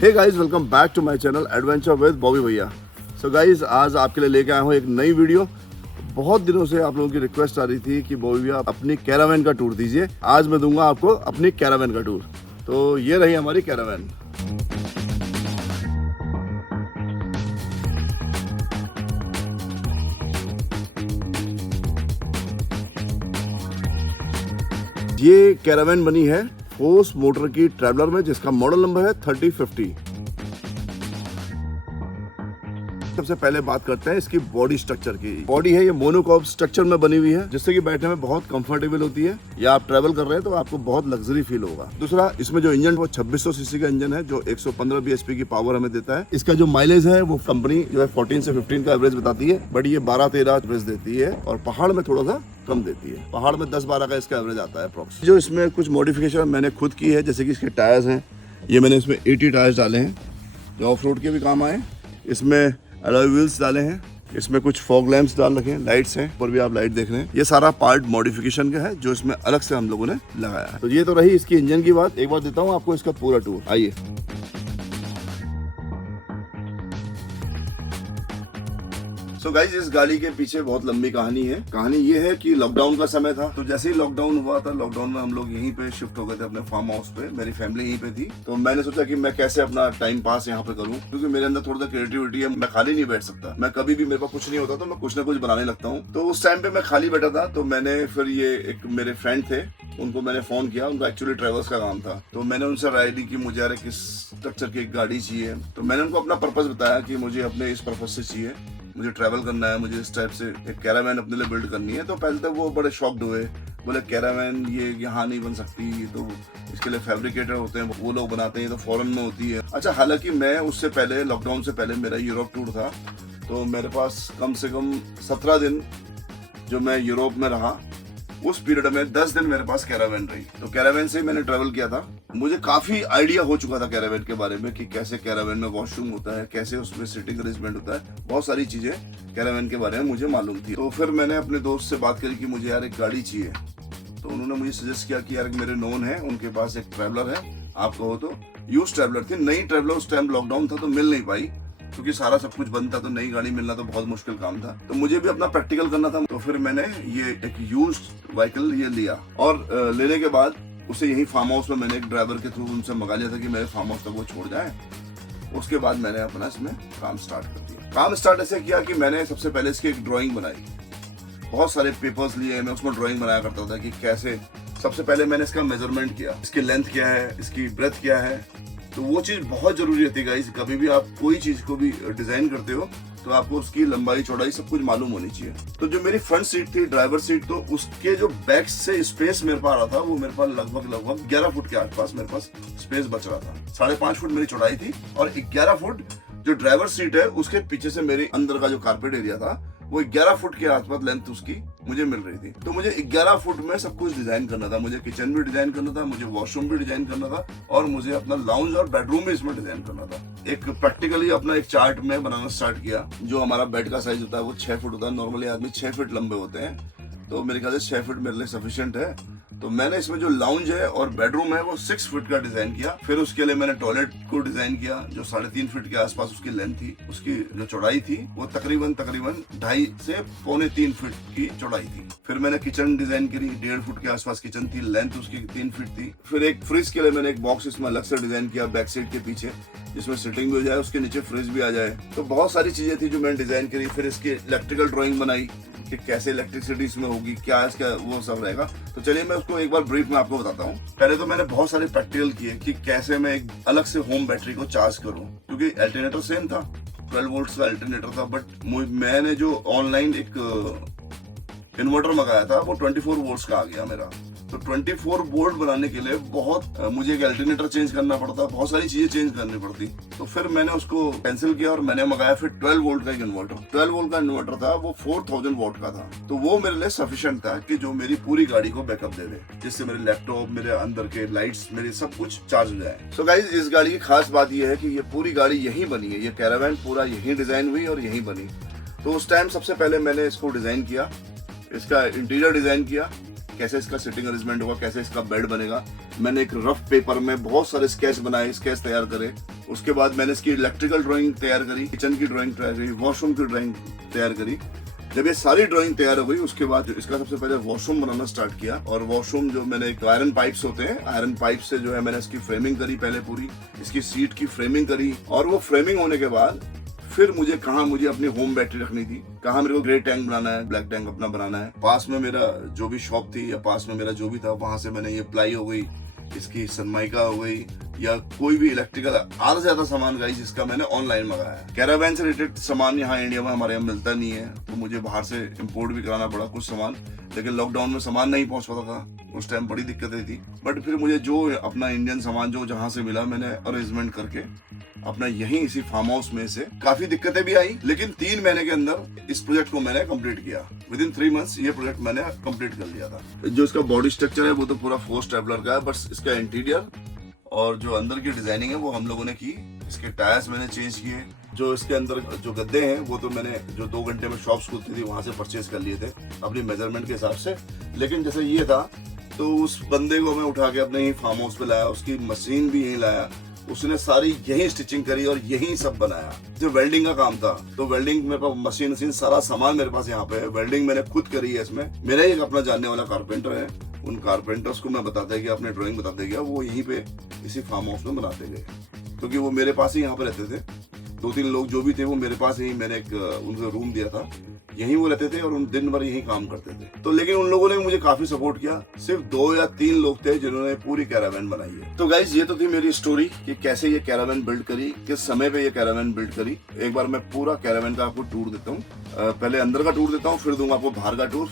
Hey guys, welcome back to my channel adventure with Bobby भैया। So guys, आज आपके लिए लेके आया हूँ एक नई वीडियो। बहुत दिनों से आप लोगों की रिक्वेस्ट आ रही थी कि बॉबी भैया अपनी कैरावैन का टूर दीजिए। आज मैं दूंगा आपको अपनी कैरावैन का टूर। तो ये रही हमारी कैरावैन। ये कैरावैन बनी है फोर्स मोटर की ट्रैवलर में, जिसका मॉडल नंबर है 3050। सबसे पहले बात करते हैं इसकी बॉडी स्ट्रक्चर की। बॉडी है ये मोनोकॉक स्ट्रक्चर में बनी हुई है, जिससे कि बैठने में बहुत कंफर्टेबल होती है, या आप ट्रैवल कर रहे हैं तो आपको बहुत लग्जरी फील होगा। दूसरा, इसमें जो इंजन वो 2600 सीसी का इंजन है, जो 115 bhp की पावर हमें देता है। इसका जो माइलेज है वो कंपनी जो है 14 से 15 का एवरेज बताती है, बट ये 12-13 एवरेज देती है, और पहाड़ में थोड़ा सा कम देती है। पहाड़ में 10-12 का इसका एवरेज आता है अप्रॉक्स। जो इसमें कुछ मॉडिफिकेशन मैंने खुद की है, जैसे कि इसके टायर्स हैं, ये मैंने इसमें 80 टायर्स डाले हैं जो ऑफ रोड के भी काम आए। इसमें अलॉय व्हील्स डाले हैं, इसमें कुछ फॉग लैंप्स डाल रखे हैं, लाइट्स हैं, ऊपर भी आप लाइट देख रहे हैं। ये सारा पार्ट मॉडिफिकेशन का है जो इसमें अलग से हम लोगों ने लगाया है। तो ये तो रही इसकी इंजन की बात। एक बार देता हूँ आपको इसका पूरा टूर, आइए। सो गाइस, इस गाड़ी के पीछे बहुत लंबी कहानी है। कहानी ये है कि लॉकडाउन का समय था, तो जैसे ही लॉकडाउन हुआ था, लॉकडाउन में हम लोग यहीं पे शिफ्ट हो गए थे अपने फार्म हाउस पे। मेरी फैमिली यहीं पे थी, तो मैंने सोचा कि मैं कैसे अपना टाइम पास यहाँ पे करूँ, क्योंकि मेरे अंदर थोड़ा सा क्रिएटिविटी है। मैं खाली नहीं बैठ सकता, मैं कभी भी, मेरे पास कुछ नहीं होता तो मैं कुछ ना कुछ बनाने लगता हूँ। तो उस टाइम पे मैं खाली बैठा था, तो मैंने फिर ये एक मेरे फ्रेंड थे, उनको मैंने फोन किया। उनको एक्चुअली ट्रेवल्स का काम था, तो मैंने उनसे राय ली कि मुझे यार किस स्ट्रक्चर की एक गाड़ी चाहिए। तो मैंने उनको अपना पर्पस बताया कि मुझे अपने इस पर्पस से चाहिए, मुझे ट्रैवल करना है, मुझे इस टाइप से एक कैरावैन अपने लिए बिल्ड करनी है। तो पहले तक वो बड़े शॉक्ड हुए, बोले कैरावैन ये यहाँ नहीं बन सकती, ये तो इसके लिए फैब्रिकेटर होते हैं, वो लोग बनाते हैं, ये तो फॉरेन में होती है। अच्छा, हालांकि मैं उससे पहले, लॉकडाउन से पहले मेरा यूरोप टूर था, तो मेरे पास कम से कम 17 दिन जो मैं यूरोप में रहा, उस पीरियड में 10 दिन मेरे पास कैरावैन रही। तो कैरावैन से मैंने ट्रैवल किया था। मुझे काफी आइडिया हो चुका था कैरावैन के बारे में, कि कैसे कैरावैन में वॉशरूम होता है, कैसे उसमें सिटिंग अरेंजमेंट होता है, बहुत सारी चीजें कैरावैन के बारे में मुझे मालूम थी। तो फिर मैंने अपने दोस्त से बात करी कि मुझे यार एक गाड़ी चाहिए। तो उन्होंने मुझे सजेस्ट किया कि यार मेरे नोन है, उनके पास एक ट्रैवलर है, आप कहो तो। यूज ट्रैवलर थी, नई ट्रैवलर, उस टाइम लॉकडाउन था तो मिल नहीं पाई, क्योंकि सारा सब कुछ बंद था, तो नई गाड़ी मिलना तो बहुत मुश्किल काम था। तो मुझे भी अपना प्रैक्टिकल करना था, तो फिर मैंने ये एक यूज्ड व्हीकल ये लिया, और लेने के बाद उसे यही फार्म हाउस में मैंने एक ड्राइवर के थ्रू उनसे मंगा लिया था कि मेरे फार्म हाउस तक वो छोड़ जाए। उसके बाद मैंने अपना इसमें काम स्टार्ट कर दिया। काम स्टार्ट ऐसे किया कि मैंने सबसे पहले इसकी एक ड्राइंग बनाई, बहुत सारे पेपर्स लिए, मैं उसमें ड्राइंग बनाया करता था कि कैसे। सबसे पहले मैंने इसका मेजरमेंट किया, इसकी लेंथ क्या है, इसकी ब्रेथ क्या है। तो वो चीज बहुत जरूरी रहती है गाइस। कभी भी आप कोई चीज को भी डिजाइन करते हो तो आपको उसकी लंबाई चौड़ाई सब कुछ मालूम होनी चाहिए। तो जो मेरी फ्रंट सीट थी, ड्राइवर सीट, तो उसके जो बैक से स्पेस मेरे पास आ रहा था, वो मेरे पास लगभग 11 फुट के आसपास मेरे पास स्पेस बच रहा था। 5.5 फुट मेरी चौड़ाई थी, और 11 फुट जो ड्राइवर सीट है उसके पीछे से मेरे अंदर का जो कारपेट एरिया था, वो 11 फुट के आसपास लेंथ उसकी मुझे मिल रही थी। तो मुझे 11 फुट में सब कुछ डिजाइन करना था। मुझे किचन भी डिजाइन करना था, मुझे वॉशरूम भी डिजाइन करना था, और मुझे अपना लाउंज और बेडरूम भी इसमें डिजाइन करना था। एक प्रैक्टिकली अपना एक चार्ट में बनाना स्टार्ट किया। जो हमारा बेड का साइज होता है वो 6 फुट होता है, नॉर्मली आदमी 6 फीट लंबे होते हैं, तो मेरे ख्याल से 6 फीट मेरे लिए सफिशिएंट है। तो मैंने इसमें जो लाउंज है और बेडरूम है वो 6 फीट का डिजाइन किया। फिर उसके लिए मैंने टॉयलेट को डिजाइन किया, जो 3.5 फीट के आसपास उसकी लेंथ थी। उसकी जो चौड़ाई थी वो तकरीबन 2.5 से 3 फीट की चौड़ाई थी। फिर मैंने किचन डिजाइन करी, 1.5 फुट के आसपास किचन थी, लेंथ उसकी 3 फीट थी। फिर एक फ्रिज के लिए मैंने एक बॉक्स इसमें अलग से डिजाइन किया बैक साइड के पीछे, जिसमें सिटिंग भी हो जाए, उसके नीचे फ्रिज भी आ जाए। तो बहुत सारी चीजें थी जो मैंने डिजाइन करी। फिर इसकी इलेक्ट्रिकल ड्राइंग बनाई कि कैसे इलेक्ट्रिसिटी इसमें होगी, क्या इसका वो सब रहेगा। तो चलिए मैं उसको एक बार ब्रीफ में आपको बताता हूँ। पहले तो मैंने बहुत सारे प्रैक्टिकल किए कि कैसे मैं एक अलग से होम बैटरी को चार्ज करूँ, क्योंकि अल्टरनेटर सेम था, 12 वोल्ट का अल्टरनेटर था, बट मैंने जो ऑनलाइन एक इन्वर्टर मंगाया था वो 24 वोल्ट्स का आ गया मेरा। तो 24 वोल्ट बनाने के लिए बहुत मुझे एक अल्टरनेटर चेंज करना पड़ता, बहुत सारी चीजें चेंज करनी पड़ती। तो फिर मैंने उसको कैंसिल किया और मैंने मंगाया फिर 12 वोल्ट का एक इन्वर्टर। 12 वोल्ट का इन्वर्टर था, वो 4000 वोल्ट का था। तो वो मेरे लिए सफिशिएंट था कि जो मेरी पूरी गाड़ी को बैकअप दे दे, जिससे मेरे लैपटॉप, मेरे अंदर के लाइट्स, मेरे सब कुछ चार्ज हो जाए। सो गाइस, इस गाड़ी की खास बात यह है कि ये पूरी गाड़ी यहीं बनी है, ये कैरावैन पूरा यहीं डिजाइन हुई और यहीं बनी। तो उस टाइम सबसे पहले मैंने इसको डिजाइन किया, इसका इंटीरियर डिजाइन किया, कैसे इसका सिटिंग अरेंजमेंट होगा, कैसे इसका बेड बनेगा। मैंने एक रफ पेपर में बहुत सारे स्केच बनाए, स्केच तैयार करे, उसके बाद मैंने इसकी इलेक्ट्रिकल ड्राइंग तैयार करी, किचन की ड्राइंग तैयार करी, वॉशरूम की ड्राइंग तैयार करी। जब ये सारी ड्राइंग तैयार हो गई उसके बाद इसका सबसे पहले वॉशरूम बनाना स्टार्ट किया। और वॉशरूम जो मैंने एक आयरन पाइप्स होते हैं, आयरन पाइप से जो है मैंने इसकी फ्रेमिंग करी, पहले पूरी इसकी सीट की फ्रेमिंग करी। और वो फ्रेमिंग होने के बाद फिर मुझे अपनी होम बैटरी रखनी थी, कहाँ मेरे को ग्रे टैंक बनाना है, ब्लैक टैंक अपना बनाना है। पास में मेरा जो भी शॉप थी या पास में मेरा जो भी था, वहां से मैंने ये प्लाई हो गई, इसकी सनमाइका हो गई, या कोई भी इलेक्ट्रिकल आधा से ज्यादा सामान गाइस जिसका मैंने ऑनलाइन मंगाया है। कैरावैन से रिलेटेड सामान यहाँ इंडिया में हमारे यहाँ मिलता नहीं है, तो मुझे बाहर से इंपोर्ट भी कराना पड़ा कुछ सामान। लेकिन लॉकडाउन में सामान नहीं पहुंच पाता था, उस टाइम बड़ी दिक्कतें थी। बट फिर मुझे जो अपना इंडियन सामान जो जहाँ से मिला, मैंने अरेंजमेंट करके अपना यहीं इसी फार्म हाउस में से, काफी दिक्कतें भी आई, लेकिन 3 महीने के अंदर इस प्रोजेक्ट को मैंने कंप्लीट किया। विदिन 3 मंथ्स ये प्रोजेक्ट मैंने कंप्लीट कर लिया था। जो इसका बॉडी स्ट्रक्चर है वो तो पूरा 4 स्टेपलर का है, बस इसका इंटीरियर और जो अंदर की डिजाइनिंग है वो हम लोगों ने की। इसके टायर्स मैंने चेंज किए। जो इसके अंदर जो गद्दे हैं वो तो मैंने जो 2 घंटे में शॉप्स खुलती थी वहां से परचेज कर लिए थे अपनी मेजरमेंट के हिसाब से। लेकिन जैसे ये था तो उस बंदे को मैं उठा के अपने ही फार्म हाउस पे लाया, उसकी मशीन भी यहीं लाया, उसने सारी यही स्टिचिंग करी और यही सब बनाया। जो वेल्डिंग का काम था तो वेल्डिंग मेरे पास मशीन सारा सामान मेरे पास यहाँ पे है। वेल्डिंग मैंने खुद करी है इसमें। मेरा एक अपना जानने वाला कारपेंटर है, उन कारपेंटर्स को मैं बताते गया, अपने ड्राइंग बताते गया, वो यहीं पे इसी फार्म हाउस में बनाते गए, क्योंकि वो मेरे पास ही यहाँ पे रहते थे। 2-3 लोग जो भी थे वो मेरे पास ही, मैंने एक उनको रूम दिया था, यहीं वो रहते थे और उन दिन भर यहीं काम करते थे। तो लेकिन उन लोगों ने मुझे काफी सपोर्ट किया। सिर्फ 2 या 3 लोग थे जिन्होंने पूरी कैरावैन बनाई है। तो गाइज ये तो थी मेरी स्टोरी कि कैसे ये कैरावैन बिल्ड करी, किस समय पे ये कैरावैन बिल्ड करी। एक बार मैं पूरा कैरावैन का आपको टूर देता हूँ। पहले अंदर का टूर देता हूँ, फिर दूंगा आपको बाहर का टूर।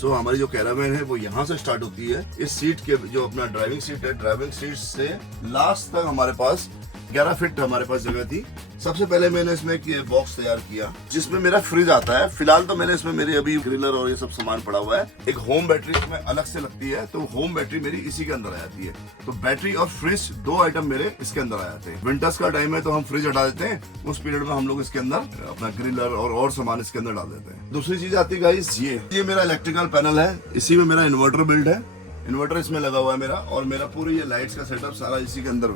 तो हमारी जो कैरावैन है वो यहाँ से स्टार्ट होती है। इस सीट के जो अपना ड्राइविंग सीट है, ड्राइविंग सीट से लास्ट तक हमारे पास 11 फीट हमारे पास जगह थी। सबसे पहले मैंने इसमें एक बॉक्स तैयार किया जिसमें मेरा फ्रिज आता है। फिलहाल तो मैंने इसमें मेरे अभी ग्रिलर और ये सब सामान पड़ा हुआ है। एक होम बैटरी इसमें अलग से लगती है, तो होम बैटरी मेरी इसी के अंदर आ जाती है। तो बैटरी और फ्रिज 2 आइटम मेरे इसके अंदर आ जाते हैं। विंटर्स का टाइम है तो हम फ्रिज हटा देते हैं, उस पीरियड में हम लोग इसके अंदर अपना ग्रिलर और सामान इसके अंदर डाल देते हैं। दूसरी चीज आती है गाइस, ये मेरा इलेक्ट्रिकल पैनल है। इसी में मेरा इन्वर्टर बिल्ड है, इन्वर्टर इसमें लगा हुआ है मेरा, और मेरा पूरी ये लाइट्स का सेटअप सारा इसी के अंदर।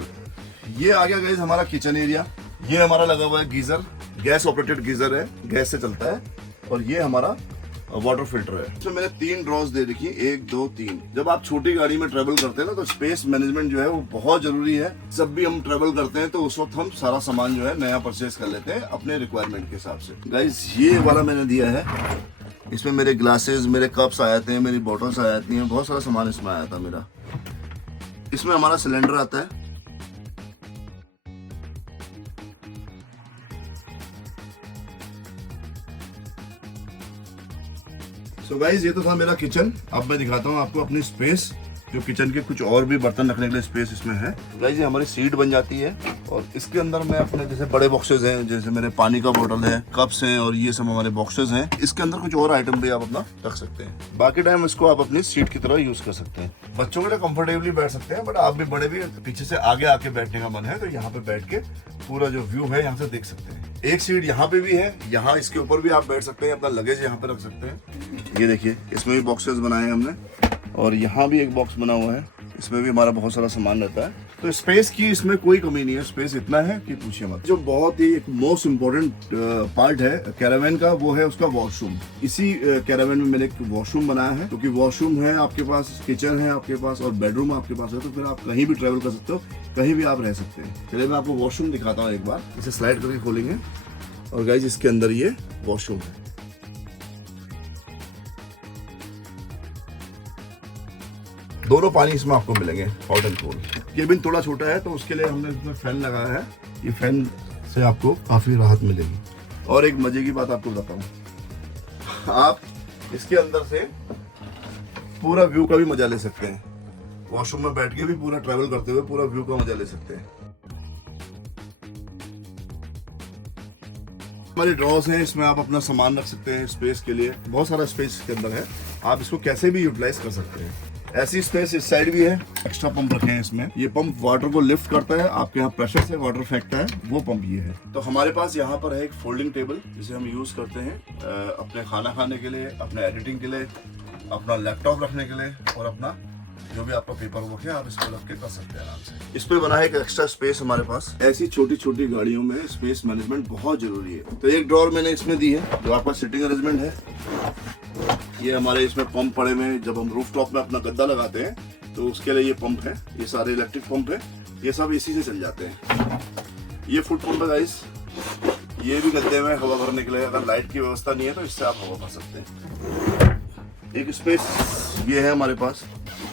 ये आ गया गाइस हमारा किचन एरिया। ये हमारा लगा हुआ है गीजर, गैस ऑपरेटेड गीजर है, गैस से चलता है। और ये हमारा वाटर फिल्टर है। इसमें मैंने 3 ड्रॉज दे रखी है, 1 2 3। जब आप छोटी गाड़ी में ट्रेवल करते हैं ना तो स्पेस मैनेजमेंट जो है वो बहुत जरूरी है। जब भी हम ट्रेवल करते हैं तो उस वक्त हम सारा सामान जो है नया परचेज कर लेते हैं अपने रिक्वायरमेंट के हिसाब से। गाइस ये वाला मैंने दिया है, इसमें मेरे ग्लासेस, मेरे कप्स आ जाते हैं, मेरी बॉटल्स आ जाती हैं, बहुत सारा सामान इसमें आया था मेरा। इसमें हमारा सिलेंडर आता है। तो गाइस ये तो था मेरा किचन। अब मैं दिखाता हूँ आपको अपनी स्पेस, जो किचन के कुछ और भी बर्तन रखने के लिए स्पेस इसमें है। गाइस ये हमारी सीट बन जाती है और इसके अंदर मैं अपने जैसे बड़े बॉक्सेस हैं, जैसे मेरे पानी का बोतल है, कप्स हैं, और ये सब हमारे बॉक्सेस हैं। इसके अंदर कुछ और आइटम भी आप अपना रख सकते हैं। बाकी टाइम इसको आप अपनी सीट की तरह यूज कर सकते हैं। बच्चों के लिए कंफर्टेबली बैठ सकते हैं, बट आप भी बड़े भी पीछे से आगे आके बैठने का मन है तो यहाँ पे बैठ के पूरा जो व्यू है यहाँ से देख सकते हैं। एक सीट यहाँ पे भी है, यहाँ इसके ऊपर भी आप बैठ सकते हैं, अपना लगेज यहाँ पे रख सकते हैं। ये देखिए इसमें भी बॉक्सेस बनाए हैं हमने, और यहाँ भी एक बॉक्स बना हुआ है, इसमें भी हमारा बहुत सारा सामान रहता है। तो स्पेस की इसमें कोई कमी नहीं है, स्पेस इतना है कि पूछिए मत। जो बहुत ही एक मोस्ट इम्पोर्टेंट पार्ट है कैरावैन का वो है उसका वॉशरूम। इसी कैरावैन में मैंने एक वॉशरूम बनाया है, क्योंकि वॉशरूम है आपके पास, किचन है आपके पास और बेडरूम आपके पास है, तो फिर आप कहीं भी ट्रेवल कर सकते हो, कहीं भी आप रह सकते हैं। चलिए मैं आपको वॉशरूम दिखाता हूँ एक बार। इसे स्लाइड करके खोलेंगे और गाइस इसके अंदर ये वॉशरूम है। दोनों पानी इसमें आपको मिलेंगे, हॉट एंड कोल्ड। केबिन थोड़ा छोटा है तो उसके लिए हमने इसमें फैन लगाया है। ये फैन से आपको काफी राहत मिलेगी। और एक मजे की बात आपको बताता हूँ, आप इसके अंदर से पूरा व्यू का भी मजा ले सकते हैं। वॉशरूम में बैठ के भी पूरा ट्रैवल करते हुए पूरा व्यू का मजा ले सकते हैं। हमारी ड्रॉज है, इसमें आप अपना सामान रख सकते हैं। स्पेस के लिए बहुत सारा स्पेस इसके अंदर है, आप इसको कैसे भी यूटिलाइज कर सकते हैं। ऐसी स्पेस इस साइड भी है। एक्स्ट्रा पंप रखे हैं इसमें। ये पंप वाटर को लिफ्ट करता है, आपके यहाँ प्रेशर से वाटर फेंकता है, वो पंप ये है। तो हमारे पास यहाँ पर है एक फोल्डिंग टेबल जिसे हम यूज करते हैं अपने खाना खाने के लिए, अपने एडिटिंग के लिए, अपना लैपटॉप रखने के लिए और अपना जो भी आपका पेपर वर्क है आप इसको रख के कर सकते हैं आराम से। इस पे बना है एक एक्स्ट्रा स्पेस हमारे पास। ऐसी छोटी छोटी गाड़ियों में स्पेस मैनेजमेंट बहुत जरूरी है। तो एक ड्रॉर मैंने इसमें दी है जो आपका सिटिंग अरेंजमेंट है। ये हमारे इसमें पंप पड़े हुए हैं, जब हम रूफ टॉप में अपना गद्दा लगाते हैं तो उसके लिए ये पंप है। ये सारे इलेक्ट्रिक पंप है, ये सब इसी से चल जाते हैं। ये फुट पंप है गाइस, ये भी गद्दे में हवा भरने के लिए। अगर लाइट की व्यवस्था नहीं है तो इससे आप हवा भर सकते हैं। एक स्पेस ये है हमारे पास,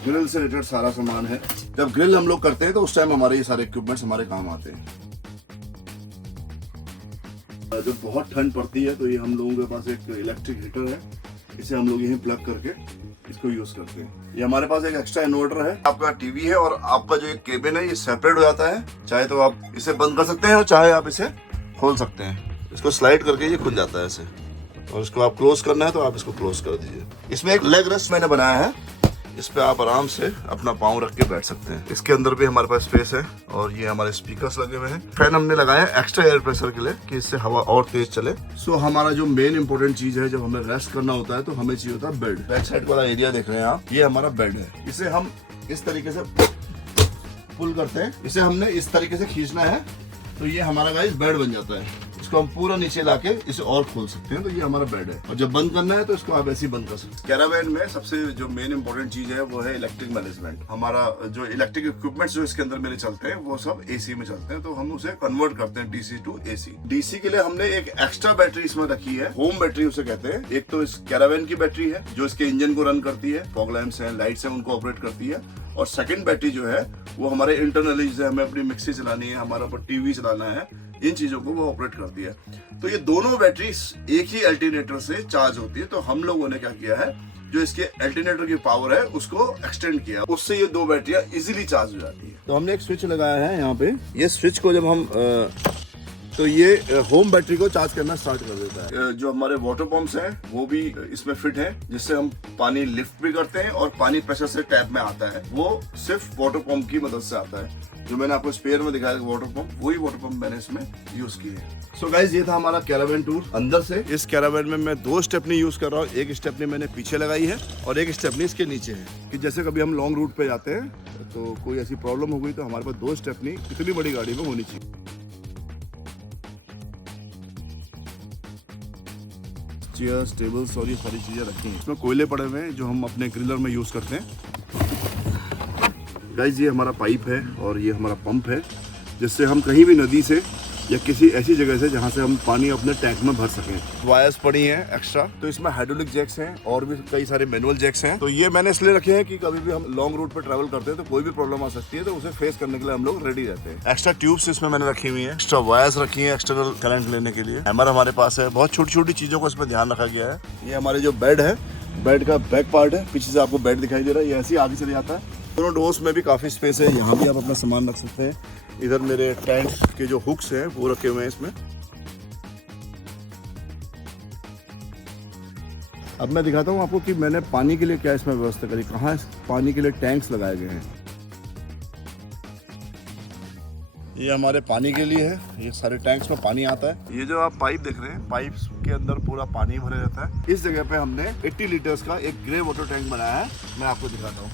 ग्रिल से रिलेटेड सारा सामान है। जब ग्रिल हम लोग करते हैं तो उस टाइम हमारे ये सारे इक्विपमेंट्स हमारे काम आते हैं। जब बहुत ठंड पड़ती है तो ये हम लोगों के पास एक इलेक्ट्रिक हीटर है, इसे हम लोग यहीं प्लग करके इसको यूज करते हैं। ये हमारे पास एक एक्स्ट्रा इन्वर्टर है। आपका टीवी है और आपका जो एक केबिन है ये सेपरेट हो जाता है। चाहे तो आप इसे बंद कर सकते हैं और चाहे आप इसे खोल सकते हैं। इसको स्लाइड करके ये खुल जाता है ऐसे, और इसको आप क्लोज करना है तो आप इसको क्लोज कर दीजिए। इसमें एक लेग रेस्ट मैंने बनाया है, इस पे आप आराम से अपना पाँव रख के बैठ सकते हैं। इसके अंदर भी हमारे पास स्पेस है और ये हमारे स्पीकर्स लगे हुए हैं। फैन हमने लगाया है एक्स्ट्रा एयर प्रेशर के लिए कि इससे हवा और तेज चले। सो हमारा जो मेन इंपॉर्टेंट चीज है, जब हमें रेस्ट करना होता है तो हमें चाहिए होता है बेड। बैक साइड वाला एरिया देख रहे हैं आप, ये हमारा बेड है। इसे हम इस तरीके से पुल करते हैं, इसे हमने इस तरीके से खींचना है तो ये हमारा गाइस बेड बन जाता है। इसको हम पूरा नीचे लाके इसे और खोल सकते हैं तो ये हमारा बेड है। और जब बंद करना है तो इसको आप ऐसे ही बंद कर सकते हैं। कैरावैन में सबसे जो मेन इंपॉर्टेंट चीज है वो है इलेक्ट्रिक मैनेजमेंट। हमारा जो इलेक्ट्रिक इक्विपमेंट्स जो इसके अंदर मेरे चलते हैं वो सब एसी में चलते हैं, तो हम उसे कन्वर्ट करते हैं डीसी टू एसी। डीसी के लिए हमने एक एक्स्ट्रा बैटरी इसमें रखी है, होम बैटरी उसे कहते हैं। एक तो इस कैरावैन की बैटरी है जो इसके इंजन को रन करती है, फॉग लैंप्स हैं, लाइट्स हैं, उनको ऑपरेट करती है। और सेकंड बैटरी जो है वो हमारे इंटरनली, जैसे हमें अपनी मिक्सी चलानी है, हमारा ऊपर टीवी चलाना है, इन चीजों को वो ऑपरेट करती है। तो ये दोनों बैटरी एक ही अल्टरनेटर से चार्ज होती है। तो हम लोगों ने क्या किया है, जो इसके अल्टरनेटर की पावर है उसको एक्सटेंड किया, उससे ये दो बैटरियां इजीली चार्ज हो जाती है। तो हमने एक स्विच लगाया है यहाँ पे। ये स्विच को जब हम तो ये होम बैटरी को चार्ज करना स्टार्ट कर देता है। जो हमारे वाटर पंप्स हैं वो भी इसमें फिट है, जिससे हम पानी लिफ्ट भी करते हैं और पानी प्रेशर से टैप में आता है वो सिर्फ वाटर पंप की मदद से आता है। जो मैंने आपको स्पेयर में दिखाया वाटर पंप, वही वाटर पंप मैंने इसमें यूज की है। सो गाइज, ये था हमारा कैरावैन टूर अंदर से। इस कैरावैन में मैं 2 स्टेपनी यूज कर रहा हूँ। एक स्टेपनी मैंने पीछे लगाई है और एक स्टेपनी इसके नीचे है, कि जैसे कभी हम लॉन्ग रूट पे जाते हैं तो कोई ऐसी प्रॉब्लम हो गई तो हमारे पास 2 स्टेपनी इतनी बड़ी गाड़ी में होनी चाहिए। चेयर्स, टेबल्स और ये सारी चीजें रखी हैं। इसमें कोयले पड़े हुए हैं जो हम अपने ग्रिलर में यूज करते हैं। गाइस, ये हमारा पाइप है और ये हमारा पंप है, जिससे हम कहीं भी नदी से या किसी ऐसी जगह से जहाँ से हम पानी अपने टैंक में भर सकें। वायर्स पड़ी हैं एक्स्ट्रा, तो इसमें हाइड्रोलिक जैक्स हैं और भी कई सारे मैनुअल जैक्स हैं। तो ये मैंने इसलिए रखे हैं कि कभी भी हम लॉन्ग रूट पर ट्रैवल करते हैं तो कोई भी प्रॉब्लम आ सकती है, तो उसे फेस करने के लिए हम लोग रेडी रहते हैं। एक्स्ट्रा ट्यूब्स इसमें मैंने रखी हुई है, एक्स्ट्रा वायर्स रखी है एक्सटर्नल करंट लेने के लिए। हैमर हमारे पास है, बहुत छोटी छोटी चीजों को इसमें ध्यान रखा गया है। ये हमारे जो बेड है, बेड का बैक पार्ट है, पीछे से आपको बेड दिखाई दे रहा है, ये ऐसे ही आगे चले जाता है। दोनों डोर्स में भी काफी स्पेस है, यहाँ भी आप अपना सामान रख सकते हैं। इधर मेरे टेंट के जो हुक्स हैं वो रखे हुए हैं इसमें। अब मैं दिखाता हूँ आपको कि मैंने पानी के लिए क्या इसमें व्यवस्था करी, कहाँ पानी के लिए टैंक्स लगाए गए हैं। ये हमारे पानी के लिए है, ये सारे टैंक्स में पानी आता है। ये जो आप पाइप देख रहे हैं, पाइप के अंदर पूरा पानी भरे रहता है। इस जगह पे हमने 80 लीटर्स का एक ग्रे वाटर टैंक बनाया है, मैं आपको दिखाता हूँ।